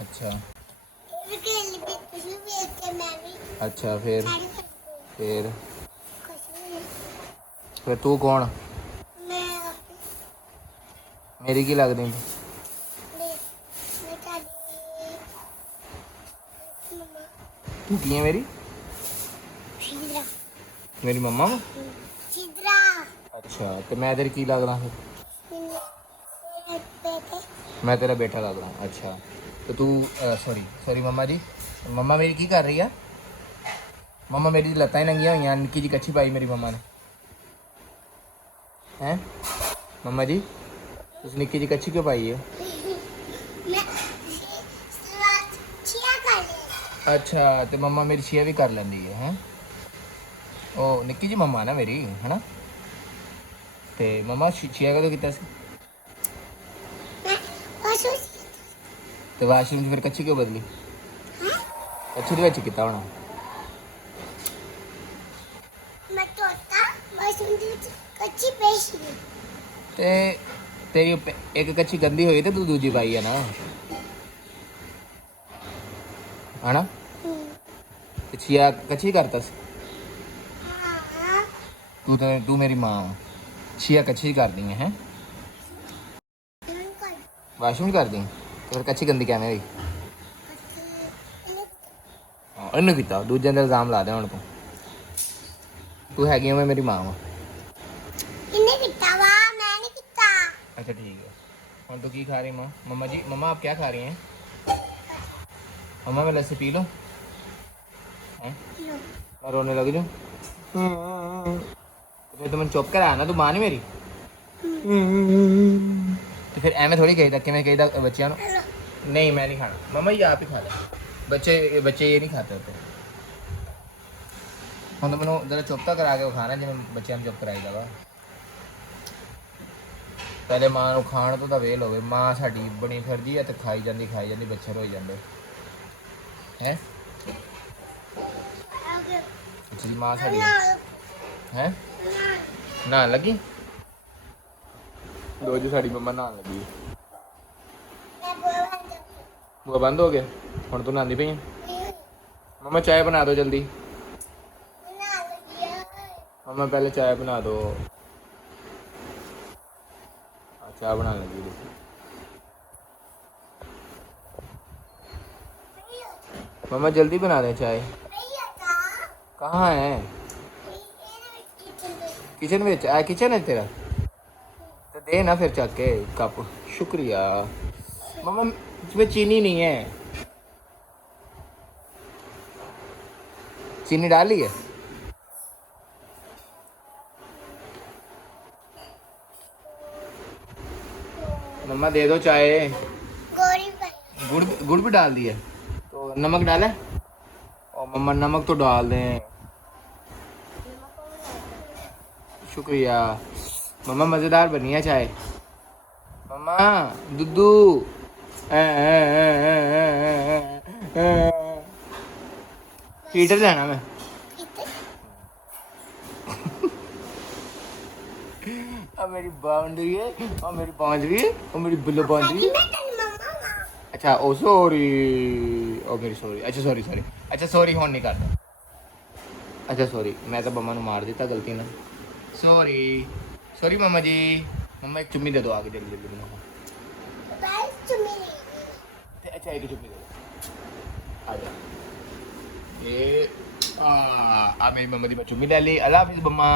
अच्छा अच्छा फिर तू कौन मेरी की लगदी तू की है मेरी मेरी मम्मा वा? अच्छा तो मैं तेरी की लगदा फिर मैं तेरा बेटा लगदा अच्छा तो तू सॉरी सॉरी मम्मा जी मम्मा मेरी की कर रही है मम्मा मेरी लत्तां ही नंगियां हुई निक्की जी कच्छी पाई मेरी मम्मा ने हैं मम्मा जी तुस निक्की जी कच्छी क्यों पाई है अच्छा तो मम्मा मेरी छिया भी कर लेंदी है हैं ओ निक्की जी मम्मा ना मेरी है ना ते मम्मा छिया कदों कीता सी ते वाशरूम च फिर कच्छी क्यों बदली कच्छी दे विच कीता होना ते तेरी एक कच्छी गंदी हुई तो तू दूजी पाई है ना है ना ते छिया कच्छी करता तू मेरी माँ छिया कच्छी कर दी है वाशरूम कर दी तो फिर कच्छी गंदी कैमें हुई इन्हें किया दूजे ने इल्जाम ला दे हूँ तू हैगी मैं मेरी माँ वा अच्छा ठीक है हम तो की खा रही माँ मम्मा जी मम्मा आप क्या खा रही हैं मम्मा मैं लस्सी पी लूँ मैं रोने लग जाऊँ तो फिर तो मैं चुप कर आया ना तू माँ नहीं मेरी तो फिर एवं थोड़ी कही कि मैं कही बच्चिया नहीं मैं नहीं खाना मम्मा ये आप ही खा ले बच्चे बच्चे ये नहीं खाते होते हम तो मैंने जरा चुप तो करा के खाना जिन्हें बच्चे हम चुप कराई दा पहले माँ को खाण तो वेल हो माँ साड़ी बनी फिरदी है तो खाई जाती बच्चे रोई जाते हैं जी माँ साड़ी है नहा लगी दो जी साड़ी मम्मा नहा लगी बुआ बंद हो गया हम तू नहाती पई मम्मा चाय बना दो जल्दी मम्मा पहले चाय बना दो चाय बना लगी मम्मा जल्दी बना दे चाय कहाँ है किचन में किचन है तेरा तो दे ना फिर चक के कप शुक्रिया मम्मा इसमें चीनी नहीं है चीनी डाली है मम्मा दे दो चाय गुड़ गुड़ भी डाल दिया तो नमक डाला और मम्मा नमक तो डाल दें शुक्रिया मम्मा मज़ेदार बनी है चाय मम्मा दुद्धू हीटर लेना मैं अब मेरी बाउंड्री है और मेरी बाउंड्री है और मेरी बिल्लो बाउंड्री है अच्छा ओ सॉरी ओ मेरी सॉरी अच्छा सॉरी सॉरी अच्छा सॉरी होन नहीं करता अच्छा सॉरी मैं तो मम्मा मार दिता गलती ना सॉरी सॉरी मम्मा जी मम्मा एक चुम्मी दे दो आगे जल्दी जल्दी मम्मा अच्छा एक चुम्मी दे दो आ जा ये मेरी मम्मा दी मैं चुम्मी ले ली अल्लाह हाफिज़ मम्मा